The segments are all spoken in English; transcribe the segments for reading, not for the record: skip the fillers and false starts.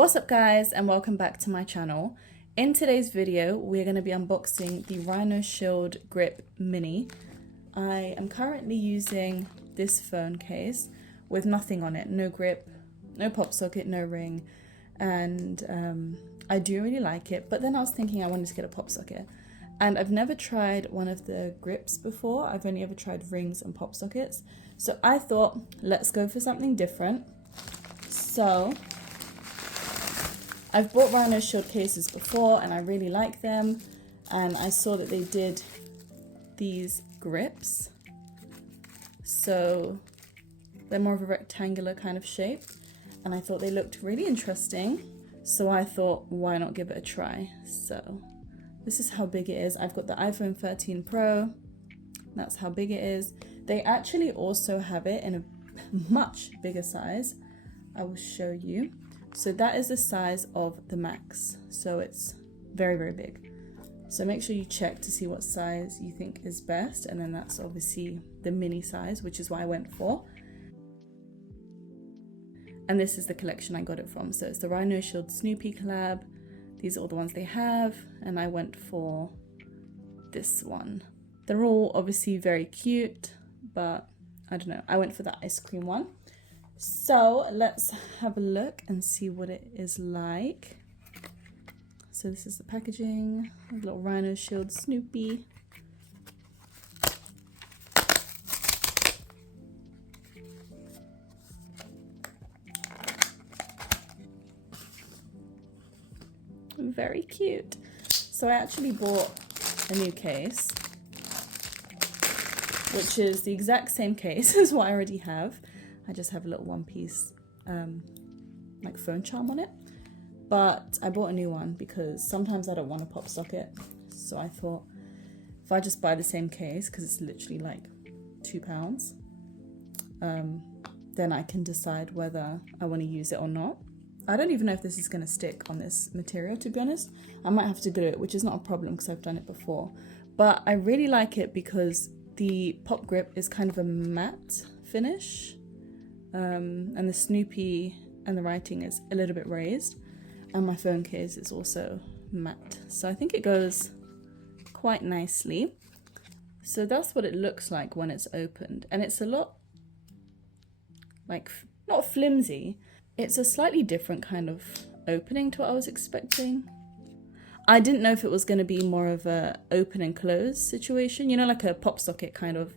What's up guys, and welcome back to my channel. In today's video we're going to be unboxing the rhinoshield grip mini. I am currently using this phone case with nothing on it, no grip, no pop socket, no ring, and I do really like it, but then I was thinking I wanted to get a pop socket, and I've never tried one of the grips before. I've only ever tried rings and pop sockets, so I thought let's go for something different. So I've bought rhinoshield cases before and I really like them, and I saw that they did these grips, so they're more of a rectangular kind of shape, and I thought they looked really interesting, so I thought why not give it a try. So this is how big it is. I've got the iPhone 13 Pro, that's how big it is. They actually also have it in a much bigger size. I will show you. So that is the size of the Max, so it's very, very big. So make sure you check to see what size you think is best, and then that's obviously the mini size, which is what I went for. And this is the collection I got it from. So it's the rhinoshield Snoopy collab. These are all the ones they have, and I went for this one. They're all obviously very cute, but I don't know, I went for the ice cream one. So let's have a look and see what it is like. So this is the packaging, a little rhinoshield Snoopy. Very cute. So I actually bought a new case, which is the exact same case as what I already have. I just have a little one-piece like phone charm on it, but I bought a new one because sometimes I don't want a pop socket, so I thought if I just buy the same case, because it's literally like £2, then I can decide whether I want to use it or not. I don't even know if this is going to stick on this material, to be honest. I might have to glue it, which is not a problem because I've done it before, but I really like it because the pop grip is kind of a matte finish. And the Snoopy and the writing is a little bit raised, and my phone case is also matte, so I think it goes quite nicely. So that's what it looks like when it's opened, and it's a lot like not flimsy, it's a slightly different kind of opening to what I was expecting. I didn't know if it was going to be more of a open and close situation, you know, like a pop socket kind of,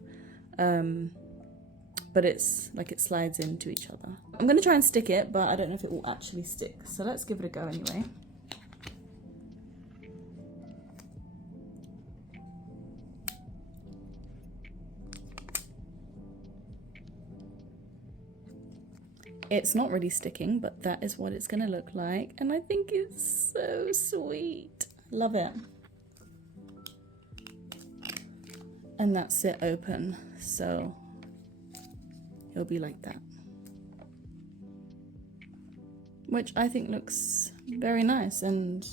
but it's like it slides into each other. I'm going to try and stick it, but I don't know if it will actually stick. So let's give it a go anyway. It's not really sticking, but that is what it's going to look like. And I think it's so sweet. Love it. And that's it open. So it'll be like that, which I think looks very nice. And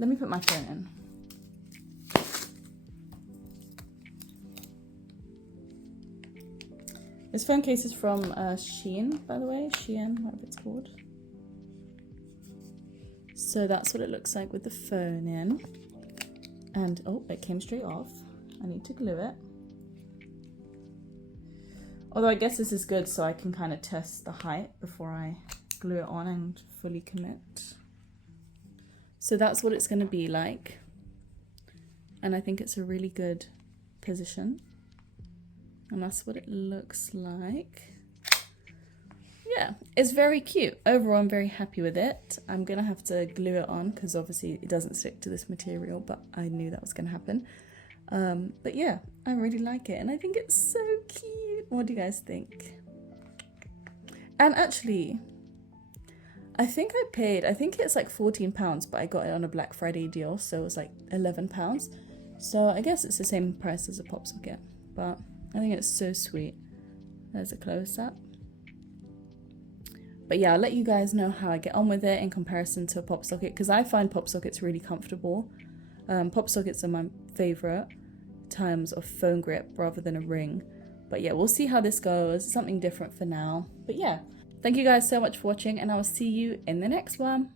let me put my phone in. This phone case is from Shein, by the way, Shein, whatever it's called. So that's what it looks like with the phone in. And oh, it came straight off. I need to glue it. Although I guess this is good so I can kind of test the height before I glue it on and fully commit. So that's what it's going to be like. And I think it's a really good position. And that's what it looks like. Yeah, it's very cute. Overall, I'm very happy with it. I'm going to have to glue it on because obviously it doesn't stick to this material, but I knew that was going to happen. But yeah, I really like it and I think it's so cute. What do you guys think? And actually, I think it's like £14, but I got it on a Black Friday deal, so it was like £11. So I guess it's the same price as a pop socket, but I think it's so sweet. There's a close-up. But yeah, I'll let you guys know how I get on with it in comparison to a pop socket, because I find pop sockets really comfortable. Pop sockets are my favourite terms of phone grip rather than a ring. But yeah, we'll see how this goes. Something different for now. But yeah, Thank you guys so much for watching, and I will see you in the next one.